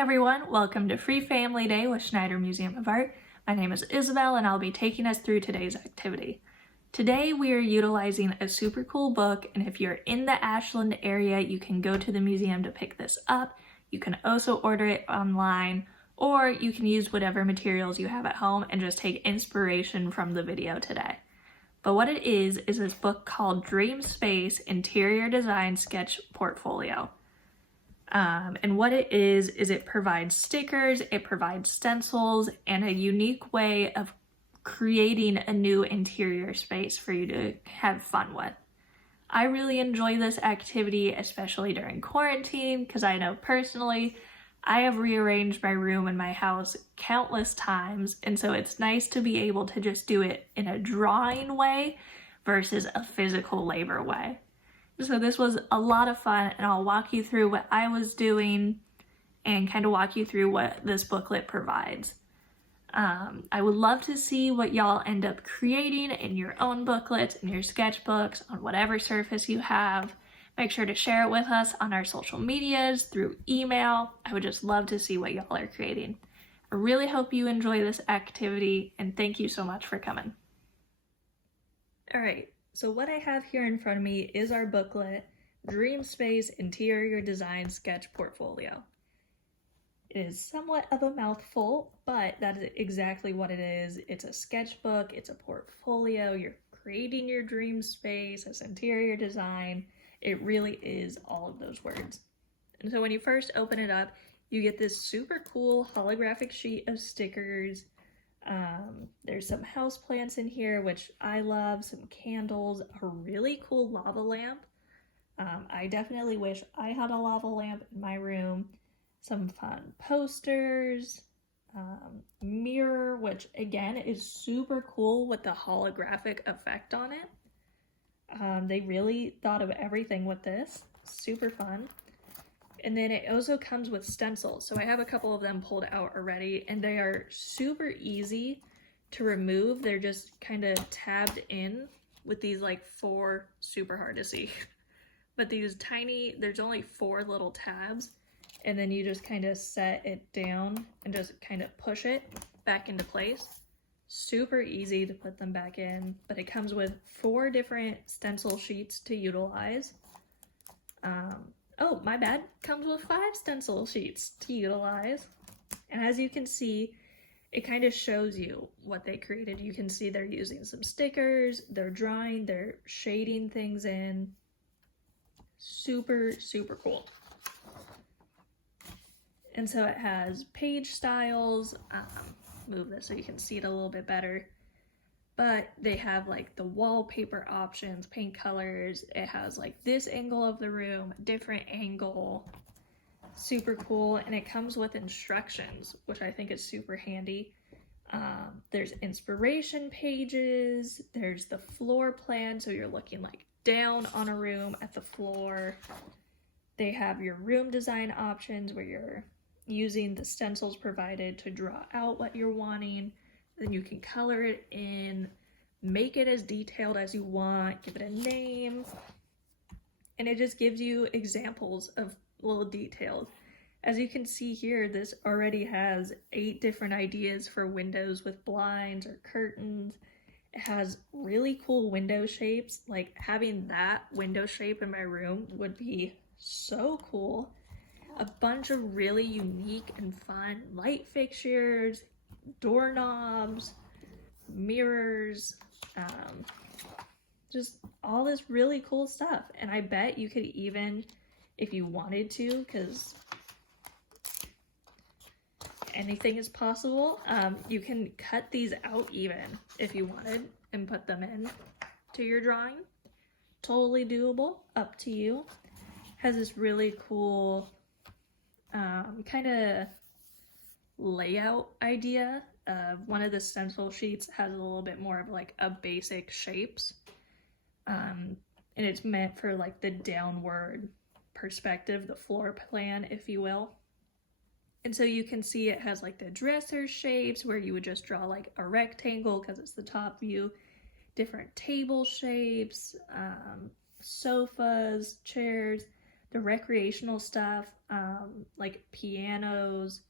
everyone, welcome to Free Family Day with Schneider Museum of Art. My name is Isabel and I'll be taking us through today's activity. Today we are utilizing a super cool book, and if you're in the Ashland area, you can go to the museum to pick this up. You can also order it online, or you can use whatever materials you have at home and just take inspiration from the video today. But what it is this book called Dream Space Interior Design Sketch Portfolio. And what it is it provides stickers, it provides stencils, and a unique way of creating a new interior space for you to have fun with. I really enjoy this activity, especially during quarantine, because I know personally I have rearranged my room in my house countless times, and so it's nice to be able to just do it in a drawing way versus a physical labor way. So this was a lot of fun, and I'll walk you through what I was doing and kind of walk you through what this booklet provides. I would love to see what y'all end up creating in your own booklets, in your sketchbooks, on whatever surface you have. Make sure to share it with us on our social medias, through email. I would just love to see what y'all are creating. I really hope you enjoy this activity, and thank you so much for coming. All right. So what I have here in front of me is our booklet, Dream Space Interior Design Sketch Portfolio. It is somewhat of a mouthful, but that is exactly what it is. It's a sketchbook, it's a portfolio, you're creating your dream space, it's interior design. It really is all of those words. And so when you first open it up, you get this super cool holographic sheet of stickers. There's some houseplants in here, which I love, some candles, a really cool lava lamp. I definitely wish I had a lava lamp in my room. Some fun posters, mirror, which again is super cool with the holographic effect on it. They really thought of everything with this, super fun. And then it also comes with stencils. So I have a couple of them pulled out already, and they are super easy to remove. They're just kind of tabbed in with these like four, super hard to see, but these tiny, there's only 4 little tabs, and then you just kind of set it down and just kind of push it back into place. Super easy to put them back in, but it comes with 4 different stencil sheets to utilize. Oh, my bad, comes with 5 stencil sheets to utilize. And as you can see, it kind of shows you what they created. You can see they're using some stickers, they're drawing, they're shading things in. Super, super cool. And so it has page styles. Move this so you can see it a little bit better. But they have like the wallpaper options, paint colors. It has like this angle of the room, a different angle. Super cool. And it comes with instructions, which I think is super handy. There's inspiration pages. There's the floor plan, so you're looking like down on a room at the floor. They have your room design options where you're using the stencils provided to draw out what you're wanting. Then you can color it in, make it as detailed as you want, give it a name, and it just gives you examples of little details. As you can see here, this already has 8 different ideas for windows with blinds or curtains. It has really cool window shapes. Like having that window shape in my room would be so cool. A bunch of really unique and fun light fixtures, doorknobs, mirrors, just all this really cool stuff. And I bet you could even, if you wanted to, because anything is possible, you can cut these out even if you wanted and put them in to your drawing. Totally doable, up to you. Has this really cool kind of layout idea. One of the stencil sheets has a little bit more of like a basic shapes, and it's meant for like the downward perspective, the floor plan, if you will. And so you can see it has like the dresser shapes where you would just draw like a rectangle because it's the top view, different table shapes, sofas, chairs, the recreational stuff, like pianos,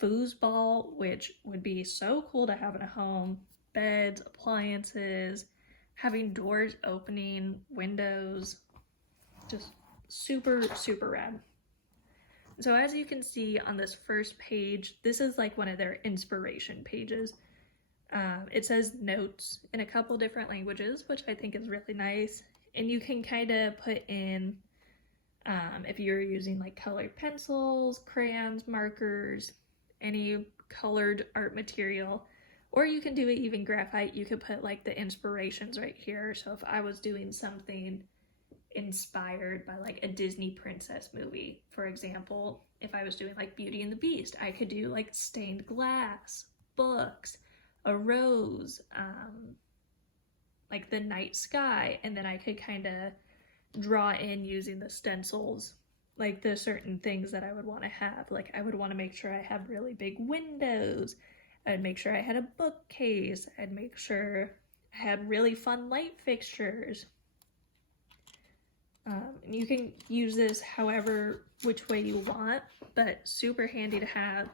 foosball, which would be so cool to have in a home, beds, appliances, having doors opening, windows, just super, super rad. So as you can see on this first page, this is like one of their inspiration pages. It says notes in a couple different languages, which I think is really nice. And you can kind of put in, if you're using like colored pencils, crayons, markers, any colored art material, or you can do it even graphite, you could put like the inspirations right here. So if I was doing something inspired by like a Disney princess movie, for example, if I was doing like Beauty and the Beast, I could do like stained glass, books, a rose, like the night sky, and then I could kind of draw in using the stencils like the certain things that I would want to have. Like I would want to make sure I have really big windows, I'd make sure I had a bookcase, I'd make sure I had really fun light fixtures. You can use this however which way you want, but super handy to have.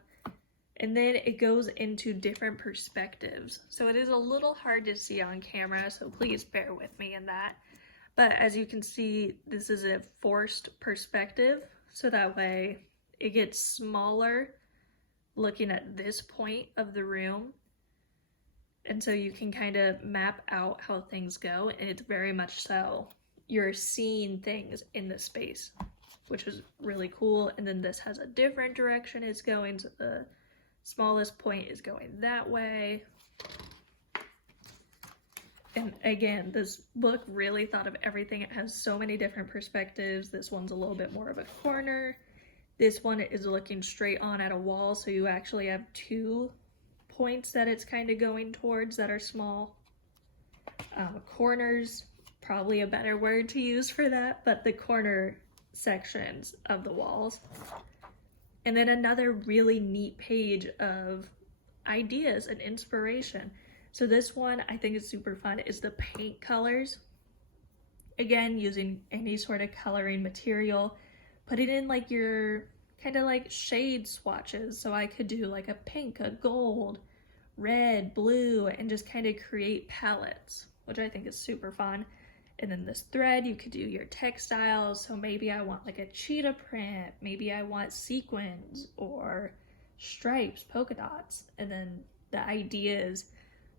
And then it goes into different perspectives. So it is a little hard to see on camera, so please bear with me in that. But as you can see, this is a forced perspective, so that way it gets smaller looking at this point of the room. And so you can kind of map out how things go, and it's very much so you're seeing things in the space, which is really cool. And then this has a different direction it's going, so the smallest point is going that way. And again, this book really thought of everything. It has so many different perspectives. This one's a little bit more of a corner. This one is looking straight on at a wall, so you actually have 2 points that it's kind of going towards that are small. Corners, probably a better word to use for that, but the corner sections of the walls. And then another really neat page of ideas and inspiration. So this one I think is super fun is the paint colors. Again, using any sort of coloring material, put it in like your kind of like shade swatches. So I could do like a pink, a gold, red, blue, and just kind of create palettes, which I think is super fun. And then this thread, you could do your textiles. So maybe I want like a cheetah print, maybe I want sequins or stripes, polka dots. And then the idea is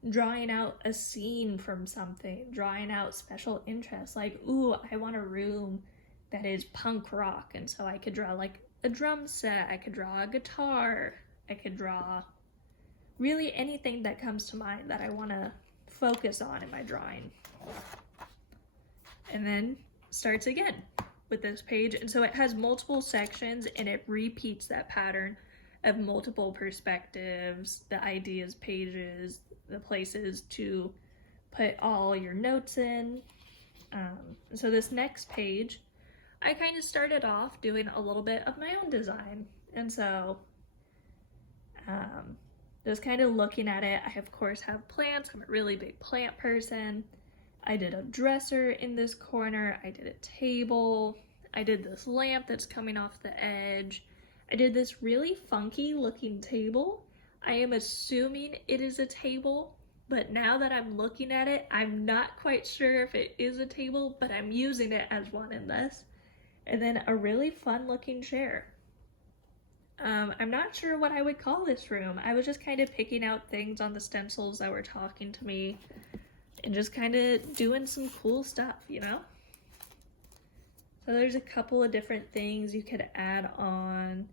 drawing out a scene from something, drawing out special interests. Like, ooh, I want a room that is punk rock. And so I could draw like a drum set, I could draw a guitar, I could draw really anything that comes to mind that I want to focus on in my drawing. And then starts again with this page. And so it has multiple sections and it repeats that pattern of multiple perspectives, the ideas pages, the places to put all your notes in. So this next page, I kind of started off doing a little bit of my own design. And so just kind of looking at it, I of course have plants. I'm a really big plant person. I did a dresser in this corner, I did a table, I did this lamp that's coming off the edge, I did this really funky looking table. I am assuming it is a table, but now that I'm looking at it, I'm not quite sure if it is a table, but I'm using it as one in this. And then a really fun looking chair. I'm not sure what I would call this room. I was just kind of picking out things on the stencils that were talking to me and just kind of doing some cool stuff, you know? So there's a couple of different things you could add on.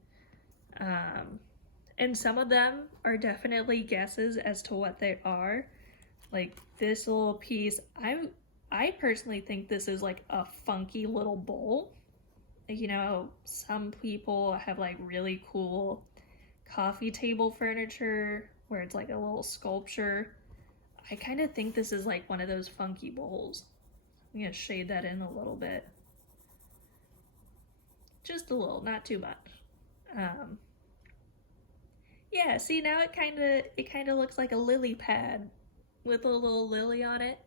And some of them are definitely guesses as to what they are. Like this little piece, I personally think this is like a funky little bowl. You know, some people have like really cool coffee table furniture where it's like a little sculpture. I kind of think this is like one of those funky bowls. I'm gonna shade that in a little bit. Just a little, not too much. Yeah, see now it kind of looks like a lily pad with a little lily on it.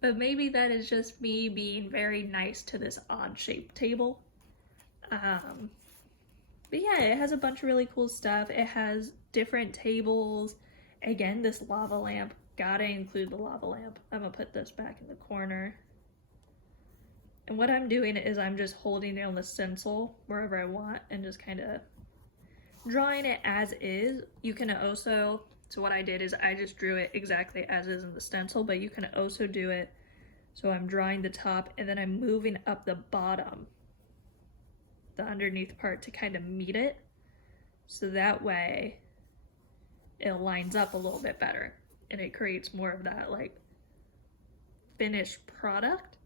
But maybe that is just me being very nice to this odd shaped table. But yeah, it has a bunch of really cool stuff. It has different tables. Again, this lava lamp. Gotta include the lava lamp. I'm gonna put this back in the corner. And what I'm doing is I'm just holding it on the stencil wherever I want and just kind of drawing it as is. You can also, so what I did is I just drew it exactly as is in the stencil, but you can also do it. So I'm drawing the top and then I'm moving up the bottom, the underneath part, to kind of meet it. So that way it lines up a little bit better and it creates more of that like finished product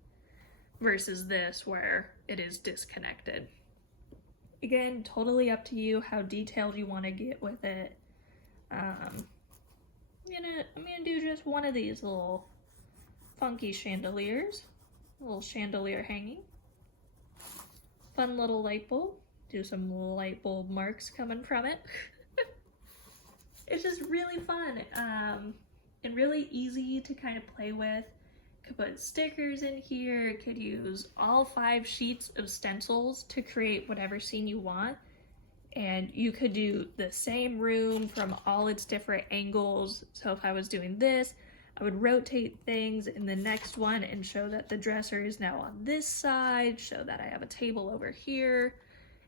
versus this where it is disconnected. Again, totally up to you how detailed you want to get with it. I'm gonna do just one of these little funky chandeliers, a little chandelier hanging. Fun little light bulb. Do some light bulb marks coming from it. It's just really fun and really easy to kind of play with. Could put stickers in here, could use all 5 sheets of stencils to create whatever scene you want. And you could do the same room from all its different angles. So if I was doing this, I would rotate things in the next one and show that the dresser is now on this side, show that I have a table over here.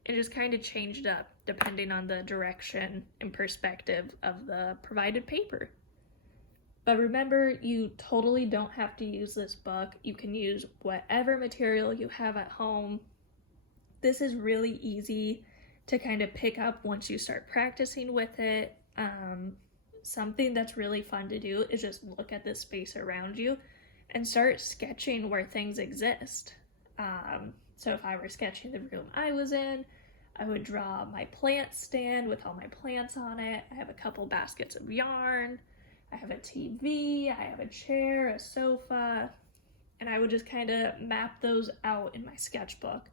It just kind of changed up depending on the direction and perspective of the provided paper. But remember, you totally don't have to use this book. You can use whatever material you have at home. This is really easy to kind of pick up once you start practicing with it. Something that's really fun to do is just look at the space around you and start sketching where things exist. So if I were sketching the room I was in, I would draw my plant stand with all my plants on it. I have a couple baskets of yarn. I have a TV, I have a chair, a sofa, and I would just kind of map those out in my sketchbook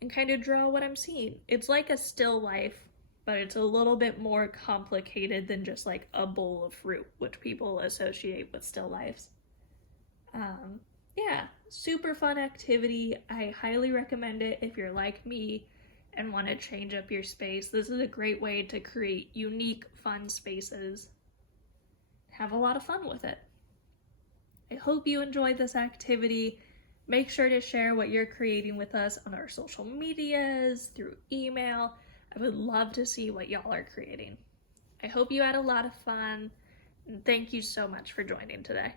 and kind of draw what I'm seeing. It's like a still life, but it's a little bit more complicated than just like a bowl of fruit, which people associate with still lifes. Yeah, super fun activity. I highly recommend it if you're like me and want to change up your space. This is a great way to create unique, fun spaces. Have a lot of fun with it. I hope you enjoyed this activity. Make sure to share what you're creating with us on our social medias, through email. I would love to see what y'all are creating. I hope you had a lot of fun, and thank you so much for joining today.